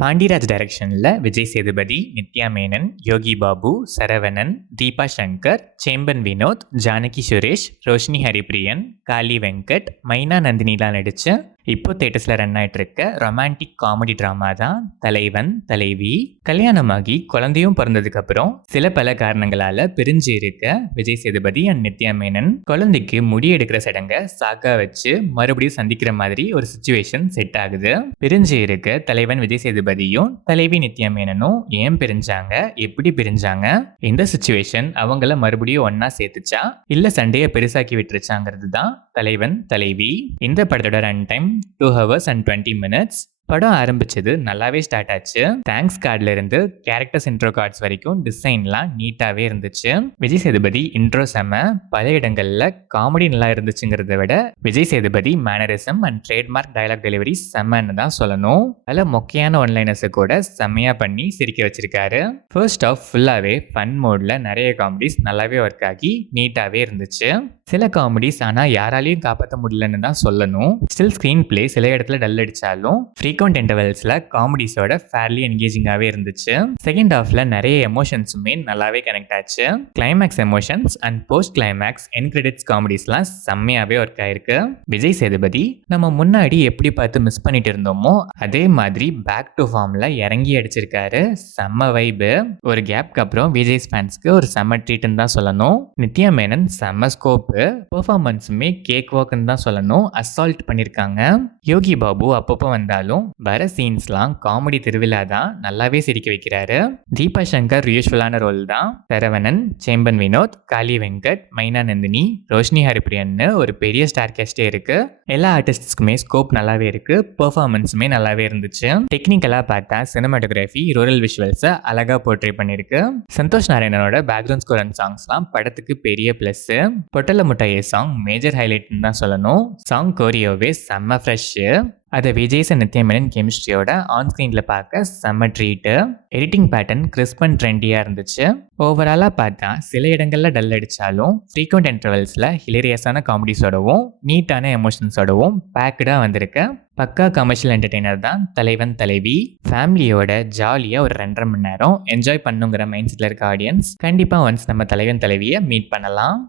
பாண்டிராஜ் டைரக்ஷன்ல விஜய் சேதுபதி, நித்யா மேனன், யோகி பாபு, சரவணன், தீபா சங்கர், சேம்பன் வினோத், ஜானகி சுரேஷ், ரோஷினி ஹரிப்பிரியன், காளி வெங்கட், மைனா நந்தினிலாம் நடிச்ச இப்போ தேட்டர்ஸில் ரன் ஆகிட்டு இருக்க ரொமான்டிக் காமெடி ட்ராமா தான் தலைவன் தலைவி. கல்யாணமாகி குழந்தையும் பிறந்ததுக்கு அப்புறம் சில பல காரணங்களால பிரிஞ்சு இருக்க விஜய் சேதுபதி அண்ட் நித்யா மேனன் குழந்தைக்கு முடி எடுக்கிற சடங்கை சாக்கா வச்சு மறுபடியும் சந்திக்கிற மாதிரி ஒரு சுச்சுவேஷன் செட் ஆகுது. பிரிஞ்சு இருக்க தலைவன் விஜய் சேதுபதியும் தலைவி நித்யா மேனனும் ஏன் பிரிஞ்சாங்க, எப்படி பிரிஞ்சாங்க, இந்த சுச்சுவேஷன் அவங்கள மறுபடியும் ஒன்னா சேர்த்துச்சா இல்ல சண்டையை பெருசாக்கி விட்டுருச்சாங்கிறது தான் தலைவன் தலைவி. இந்த படத்தோட run time 2 hours and 20 minutes. படம் ஆரம்பிச்சது நல்லாவே ஸ்டார்ட் ஆச்சு. தேங்க்ஸ் கார்டில் இருந்து கேரக்டர்ஸ் இன்ட்ரோ கார்ட்ஸ் வரைக்கும் டிசைன்லாம் நீட்டாகவே இருந்துச்சு. விஜய் சேதுபதி இன்ட்ரோ செம்ம, பல இடங்களில் காமெடி நல்லா இருந்துச்சுங்கிறத விட Vijay Sethupathi mannerism and trademark dialogue delivery செம்மன்னு தான் சொல்லணும். அதில் மொக்கையான ஒன்லைனர்ஸை கூட செம்மையாக பண்ணி சிரிக்க வச்சிருக்காரு. ஃபர்ஸ்ட் ஆஃப் ஃபுல்லாகவே ஃபன் மோடில் நிறைய காமெடிஸ் நல்லாவே ஒர்க் ஆகி நீட்டாகவே இருந்துச்சு. சில காமெடிஸ் ஆனால் யாராலையும் காப்பாற்ற முடியலன்னு தான் சொல்லணும். ஸ்டில் ஸ்க்ரீன் பிளே சில இடத்துல டல் அடித்தாலும் ஃப்ரீக்வெண்ட் இன்டர்வல்ஸில் காமெடிஸோட ஃபேர்லி என்கேஜிங்காகவே இருந்துச்சு. செகண்ட் ஹாஃபில் நிறைய எமோஷன்ஸுமே நல்லாவே கனெக்ட் ஆச்சு. Climax emotions and post climax end credits காமெடிஸ்லாம் செம்மையாகவே ஒர்க் ஆயிருக்கு. விஜய் சேதுபதி நம்ம முன்னாடி எப்படி பார்த்து மிஸ் பண்ணிட்டு இருந்தோமோ அதே மாதிரி பேக் டு ஃபார்மில் இறங்கி அடிச்சிருக்காரு. செம்ம வைபு. ஒரு கேப்க்கு அப்புறம் விஜய் ஃபேன்ஸ்க்கு ஒரு செம்ம ட்ரீட்னு தான் சொல்லணும். நித்யா மேனன் செம்ம ஸ்கோப்பு, பெர்ஃபார்மன்ஸுமே கேக் வாக்குன்னு தான் சொல்லணும். அசால்ட் பண்ணியிருக்காங்க. யோகி பாபு அப்பப்போ வந்தாலும் வர சீன்ஸ்லாம் காமெடி திருவிழா தான், நல்லாவே சிரிக்க வைக்கிறாரு. தீபா சங்கர் யூஸ்வலான ரோல் தான். சரவணன், சேம்பன் வினோத், காளி வெங்கட், மைனா நந்தினி, ரோஷினி ஹரிப்பிரியன்னு ஒரு பெரிய ஸ்டார் கேஸ்டே இருக்கு. எல்லா ஆர்டிஸ்ட்ஸ்க்குமே ஸ்கோப் நல்லாவே இருக்கு. பெர்ஃபார்மன்ஸுமே நல்லாவே இருந்துச்சு. டெக்னிக்கலாக பார்த்தா சினிமாட்டோகிராஃபி, ரூரல் விஷுவல்ஸை அழகா போர்ட்ரே பண்ணியிருக்கு. சந்தோஷ் நாராயணனோட பேக்ரவுண்ட் ஸ்கோர் அண்ட் சாங்ஸ்லாம் படத்துக்கு பெரிய பிளஸ். பொட்டல முட்டையே சாங் மேஜர் ஹைலைட்னு தான் சொல்லணும். சாங் கோரியோவே செம்ம ஃப்ரெஷ். அதை விஜய் நித்யா மேனன் கெமிஸ்ட்ரியோட ஆன் ஸ்க்ரீனில் பார்க்க செம்ம treat. Editing pattern crisp and ட்ரெண்டியாக இருந்துச்சு. ஓவராலாக பார்த்தா சில இடங்களில் டல் அடித்தாலும் ஃப்ரீக்வெண்ட் இன்டர்வல்ஸில் ஹிலேரியஸான காமெடிஸோடவும் நீட்டான எமோஷன்ஸோடவும் பேக்கடாக வந்திருக்க பக்கா கமர்ஷியல் என்டர்டெய்னர் தான் தலைவன் தலைவி. ஃபேமிலியோட ஜாலியாக ஒரு 2.5 மணி நேரம் என்ஜாய் பண்ணுங்கிற மைண்ட் செட்டில் இருக்க ஆடியன்ஸ் கண்டிப்பாக ஒன்ஸ் நம்ம தலைவன் தலைவியை மீட் பண்ணலாம்.